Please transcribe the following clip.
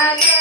again.